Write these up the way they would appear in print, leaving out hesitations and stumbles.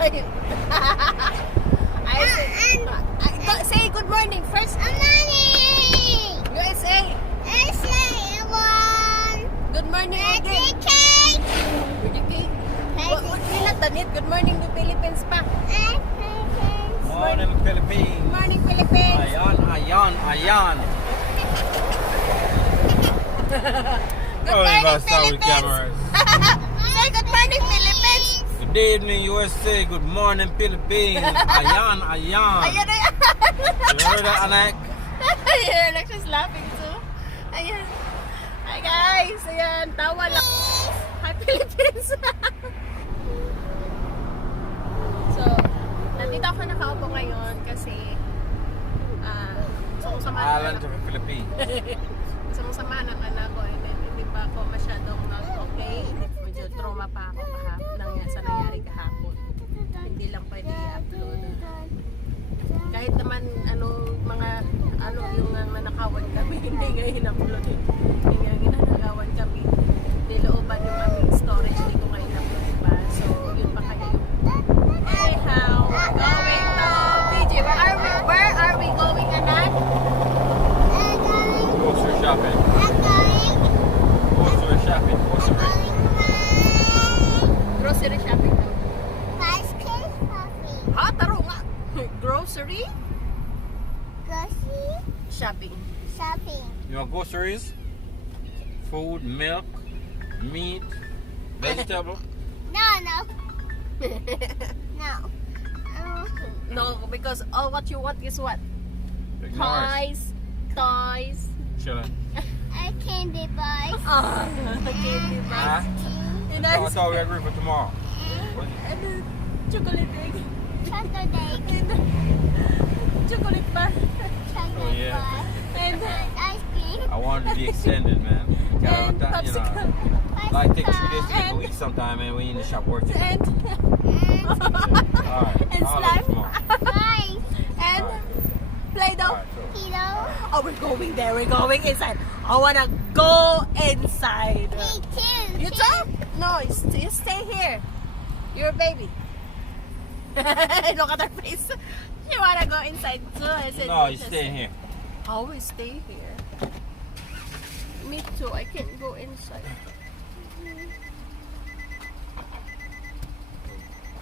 Say good morning first. Good morning. USA. USA, everyone. Good morning again. Birthday cake. Birthday cake. What nila tanit? Good morning to Philippines pa. Morning, Philippines. Good morning Philippines. Ayan. Good morning Philippines. Say good morning Philippines. Good evening, USA. Good morning, Philippines. Ayan. Ayan. You heard that, anak? Ayan, Alex is laughing too. Ayan. Hi guys. Ayan, tawa lang. Hi Philippines. So, nandito ako nakaupo ngayon kasi Island of the Philippines. Samahan ng anak ko and then, hindi pa ako masyadong okay. Medyo trauma pa ako sa nangyari kahapon. Hindi lang pwede i-upload. Kahit naman yung nanakawan kami, hindi nga in-upload. Hindi nga ginanakawan kami. Nilooban yung aming storage, hindi ko nga in-upload, diba? So, yun pa kaya yung anyhow, we're going to PJ. Where are we going, anak? Grocery shopping. Grocery shopping daw. Ice cream coffee. Ha? Taro nga. Grocery Grocery shopping. shopping. You want groceries? Food, milk, meat, vegetable. No. No, because all what you want is what? Ignore Toys. Chilling. A candy bar. Candy Huh? bars. And I thought we agreed for tomorrow. and chocolate egg. Chocolate egg. And chocolate bar. Chocolate yeah. bar. And Ice cream. I wanted to be extended, man. And popsicle. Like take 2 days to get a week sometime, man. We in the shop working. And Alright. and I'll slime. Rice. And Play-Doh. Alright, cool. Kilo. Oh, we're going there. We're going inside. I wanna go inside. Me too. You too? No, you stay here. You're a baby. Look at her face. You wanna go inside too? I said, No, you stay here. I always stay here. Me too. I can't go inside.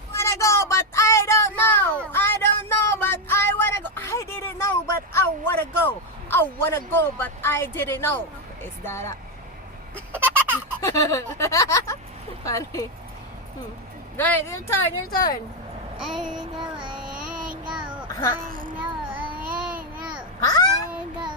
Wanna go, but I don't know. I don't know, but I wanna go. I didn't know, but I wanna go. I wanna go, but I didn't know. Is that funny? Right, your turn. I go. Huh? I know. Huh? I go.